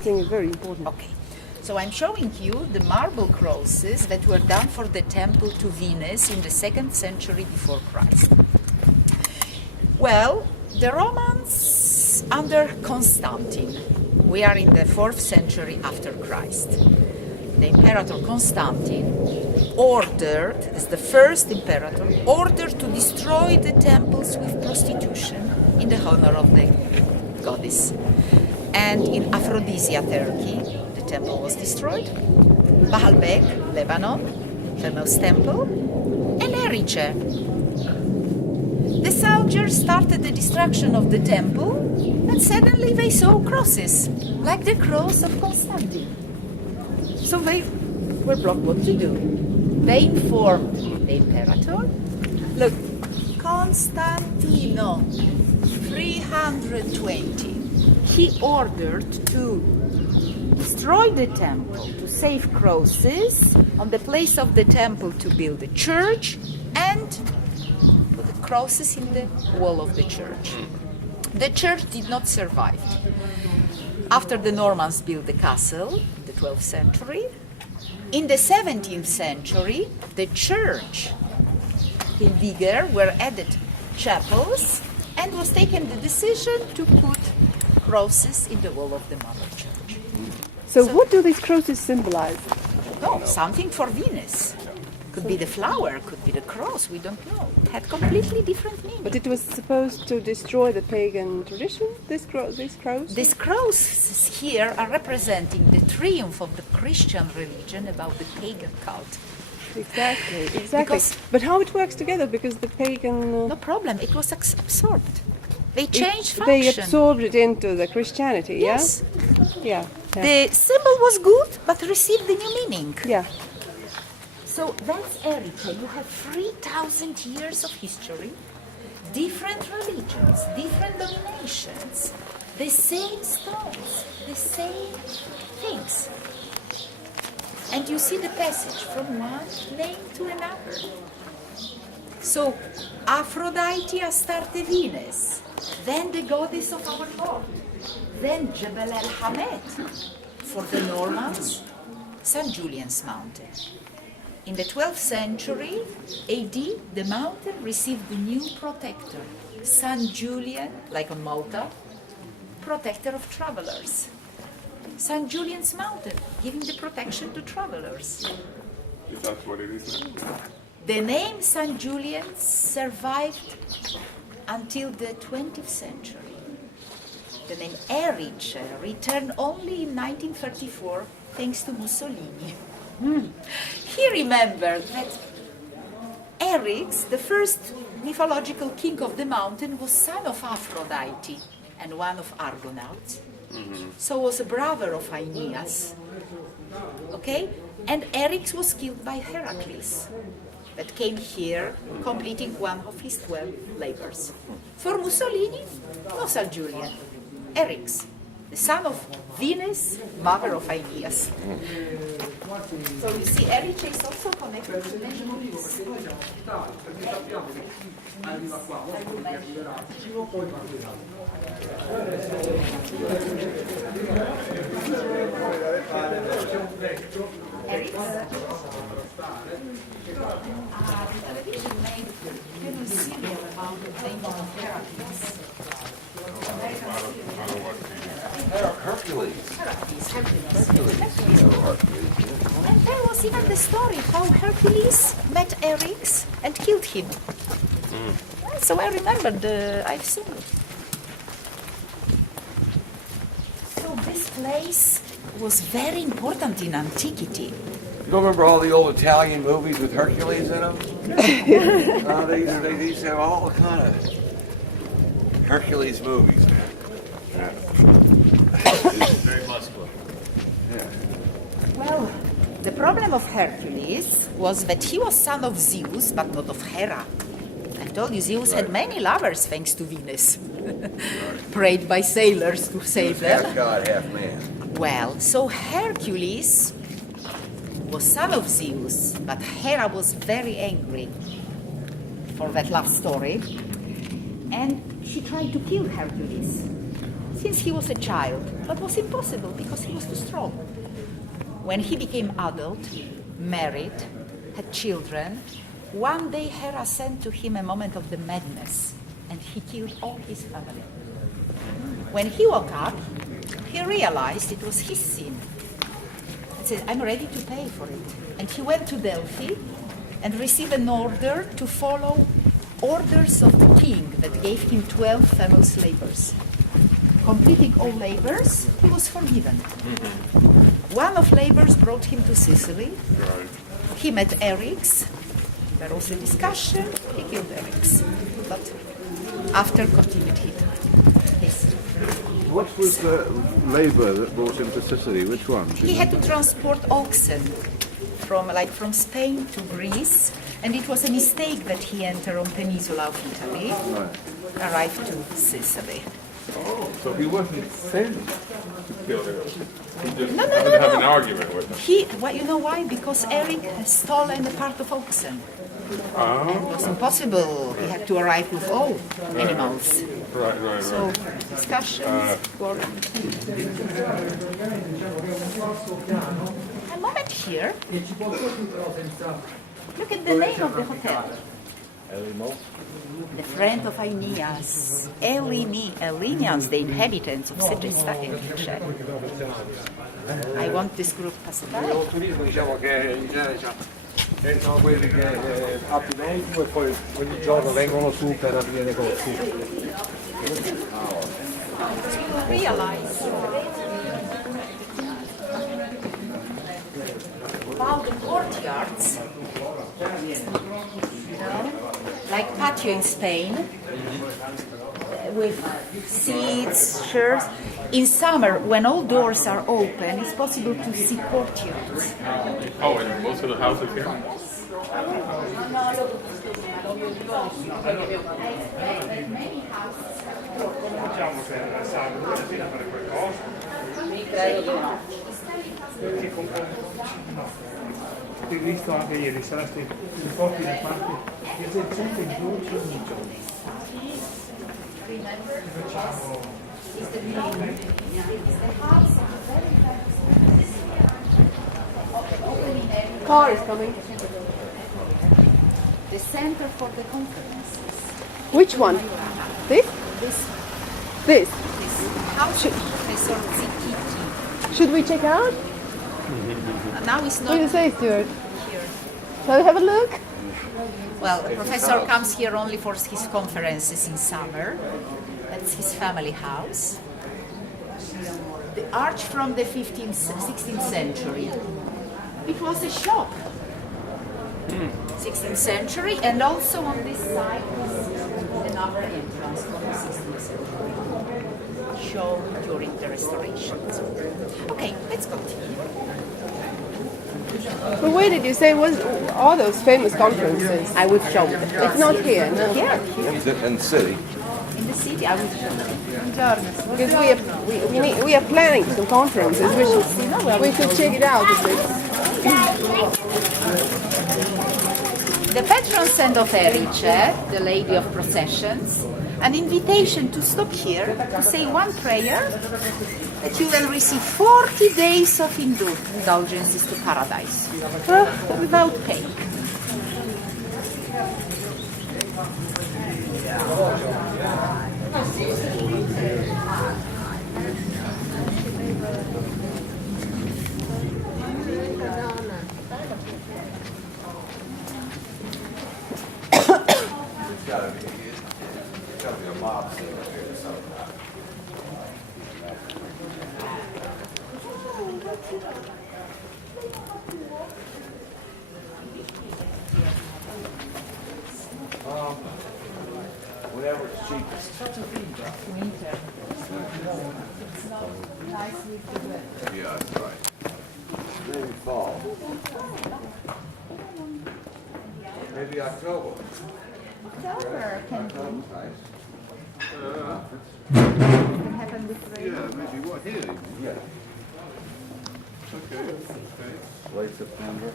thing is very important. Okay. So I'm showing you the marble crosses that were done for the temple to Venus in the 2nd century before Christ. Well, the Romans under Constantine, we are in the 4th century after Christ. The Imperator Constantine ordered, as the first imperator, ordered to destroy the temples with prostitution in the honor of the goddess. And in Aphrodisia, Turkey, the temple was destroyed. Baalbek, Lebanon, famous temple, and Erice. The soldiers started the destruction of the temple, and suddenly they saw crosses, like the cross of Constantine. So they were blocked what to do. They informed the imperator, look, Constantino, 320, he ordered to destroy the temple, to save crosses, on the place of the temple to build a church, and put the crosses in the wall of the church. The church did not survive. After the Normans built the castle, in the 12th century, in the 17th century, the church became bigger, were added chapels, and was taken the decision to put crosses in the wall of the mother church. So what do these crosses symbolize? No, something for Venus. Could be the flower, could be the cross, we don't know. It had completely different meaning. But it was supposed to destroy the pagan tradition, these crosses? These crosses here are representing the triumph of the Christian religion about the pagan cult. Exactly. Because- But how it works together, because the pagan... No problem, it was absorbed. They changed function. They absorbed it into the Christianity, yeah? Yes. Yeah. The symbol was good, but received the new meaning. Yeah. So that's Erice. You have 3,000 years of history, different religions, different dominations, the same stones, the same things. And you see the passage from one name to another. So Aphrodite Astarte Venus, then the goddess of our Lord, then Jebel el Hamed, for the Normans, St. Julian's Mountain. In the 12th century AD, the mountain received a new protector, St. Julian, like on Malta, protector of travelers. St. Julian's Mountain, giving the protection to travelers. Is that what it is now? The name St. Julian survived until the 20th century. The name Erice returned only in 1934 thanks to Mussolini. He remembered that Eryx, the first mythological king of the mountain, was son of Aphrodite and one of Argonauts. So was a brother of Aeneas. Okay? And Eryx was killed by Heracles, that came here completing one of his 12 labors. For Mussolini, no St. Julian, Eryx, the son of Venus, mother of Aeneas. So you see, Erice is also connected to Venus. Television made a serial about the painting of Heracles. Hercules. And there was even the story how Hercules met Eryx and killed him. So I remembered, I've seen it. So this place was very important in antiquity. You don't remember all the old Italian movies with Hercules in them? They used to have all kind of Hercules movies. Very muscular. Well, the problem of Hercules was that he was son of Zeus, but not of Hera. I told you, Zeus had many lovers thanks to Venus, prayed by sailors to save Half them. God, half man. Well, so Hercules was son of Zeus, but Hera was very angry for that love story, and she tried to kill Hercules. since he was a child, but was impossible because he was too strong. When he became adult, married, had children, one day Hera sent to him a moment of the madness, and he killed all his family. When he woke up, he realized it was his sin. He said, I'm ready to pay for it. And he went to Delphi and received an order to follow orders of the king that gave him 12 famous labors. Completing all labors, he was forgiven. One of labors brought him to Sicily. He met Eryx. There was a discussion. He killed Eryx. But after continued his What was the labour that brought him to Sicily? Which one? He had to transport oxen from Spain to Greece, and it was a mistake that he entered on peninsula of Italy, arrived to Sicily. Oh, so he wasn't sent to kill him. He just No. had an argument with him. You know why? Because Eric had stolen a part of oxen. It was impossible. He had to arrive with all animals. Right. So discussions were. A moment here. Look at the name of the hotel. The friend of Aeneas. Aeolians, the inhabitants of Sicilice. I want this group passare. Il turismo diciamo che in genere sono quelli che abitano e poi ogni giorno vengono su per aprire negozi. You realize about the courtyards, like patio in Spain, with seats, chairs. In summer, when all doors are open, it's possible to see courtyards. Oh, and most of the houses here? Ho visto anche ieri, saresti un po' più in parte, che c'è sempre in dolce ogni giorno. Car is coming. The center for the conferences. Which one? This? This? House of Professor Zicchitti. Should we check out? Now it's What do you not say, Stuart? here. Shall we have a look? Well, the professor comes here only for his conferences in summer. That's his family house. The arch from the 16th century. It was a shop. 16th century, and also on this side was another entrance from the 16th century, shown during the restorations. Okay, let's continue. But where did you say was all those famous conferences? I will show you. It's not here, no. Here, Is it in the city? in the city, I will show you. Because we are planning some conferences. We should check it out a bit. The patron saint of Erice, the lady of processions, an invitation to stop here to say one prayer that you will receive 40 days of indulgences to paradise without pay. Gotta be a mob scene here sometime. Whatever is cheapest. Yeah, that's right. Maybe fall. Maybe October. October can Nice. happen with rain. Yeah, maybe what here? Yeah. Okay. Late September.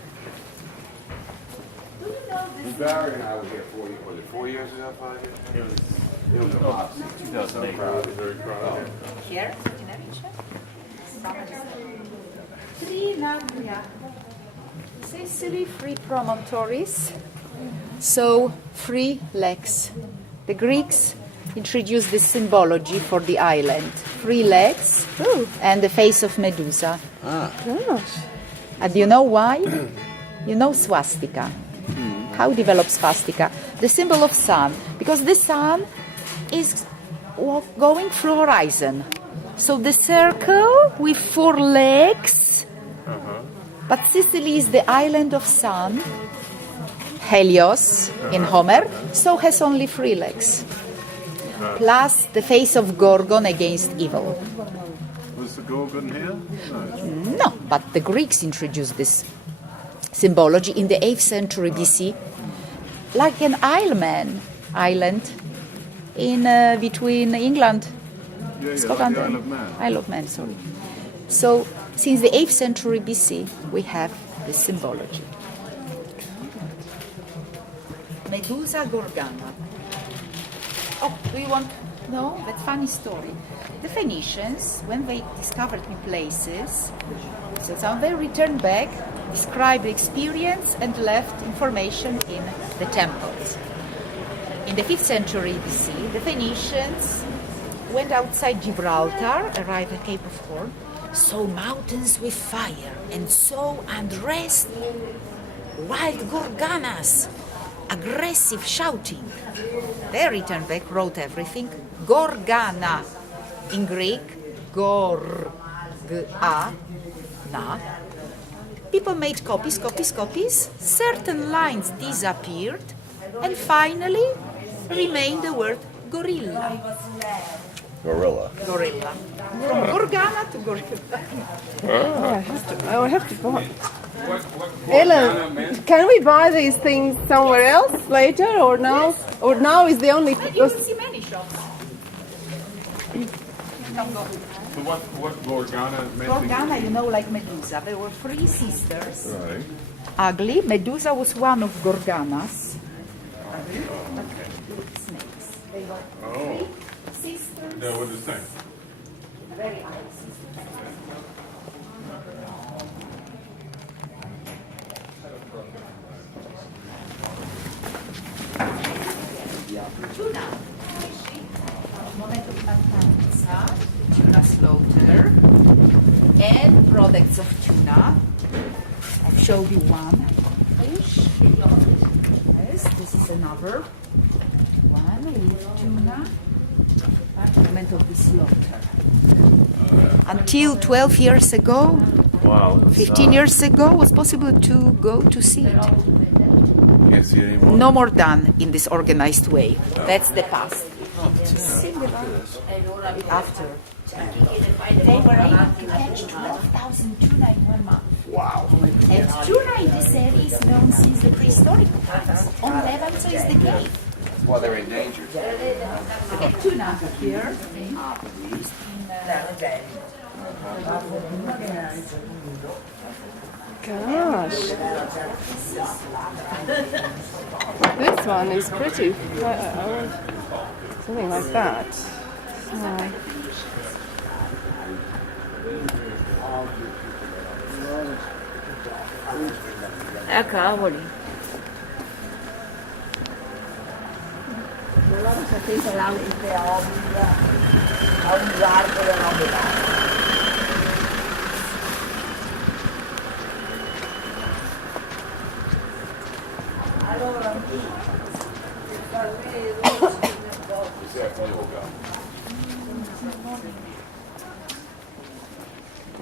Do you know this? Barry and I were here 4 years ago, 5 years ago? It was Here, in Erice. Three Naglia. Sicily, three promontories. So, three legs. The Greeks introduced this symbology for the island. 3 legs and the face of Medusa. Gosh. And you know why? You know swastika. How develops swastika? The symbol of sun. Because the sun is going through horizon. So the circle with 4 legs. But Sicily is the island of sun. Helios in Homer. So has only 3 legs. Plus the face of Gorgon against evil. Was the Gorgon here? No. No, but the Greeks introduced this symbology in the 8th century BC, like an island in between England, Scotland, like the Isle and of Man. Isle of Man. Sorry. So, since the 8th century BC, we have this symbology. Medusa Gorgana. Oh, do you want? No, that's funny story. The Phoenicians, when they discovered new places, so some they returned back, described the experience, and left information in the temples. In the 5th century BC, the Phoenicians went outside Gibraltar, arrived at Cape of Horn, saw mountains with fire, and saw unrest, wild gorganas, aggressive shouting. They returned back, wrote everything. Gorgana, in Greek, gorga, na. People made copies. Certain lines disappeared, and finally remained the word gorilla. Gorilla. Gorilla. From Gorgana to gorilla. I will have to buy. Ellen, can we buy these things somewhere else later, or now? Or now is the only? You will see many shops. So what Gorgana meant? Gorgana, you know, like Medusa. There were 3 sisters. Right. Ugly. Medusa was one of Gorganas. Snakes. They were 3 sisters. Yeah, what is that? Very ugly sisters. Tuna. Moment of Malta. Tuna slaughter. And products of tuna. I've showed you one fish. Yes, this is another one with tuna. Moment of the slaughter. Until 12 years ago, Wow. 15 years ago, was possible to go to see it. Can't see it anymore. No more done in this organized way. That's the past. After. They were able to catch 12,000 tuna in 1 month. Wow. And tuna in this area is known since the prehistoric times. On Levanto is the cave. Well, they're endangered. The tuna here are used Gosh, this one is pretty. I want something like that. Cavoli. Allora sapete l'auto a un guardo della novità.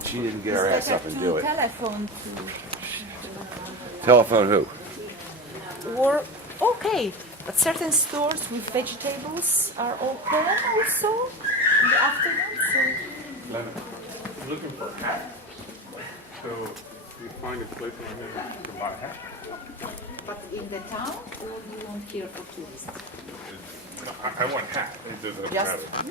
She didn't get her ass up and do it. Telephone Telephone who? or okay, but certain stores with vegetables are open also in the afternoon. So Lennon, I'm looking for a hat. So do you find a place in here to buy a hat? but in the town, or you want here for tourists? No, I want a hat. It doesn't Just matter.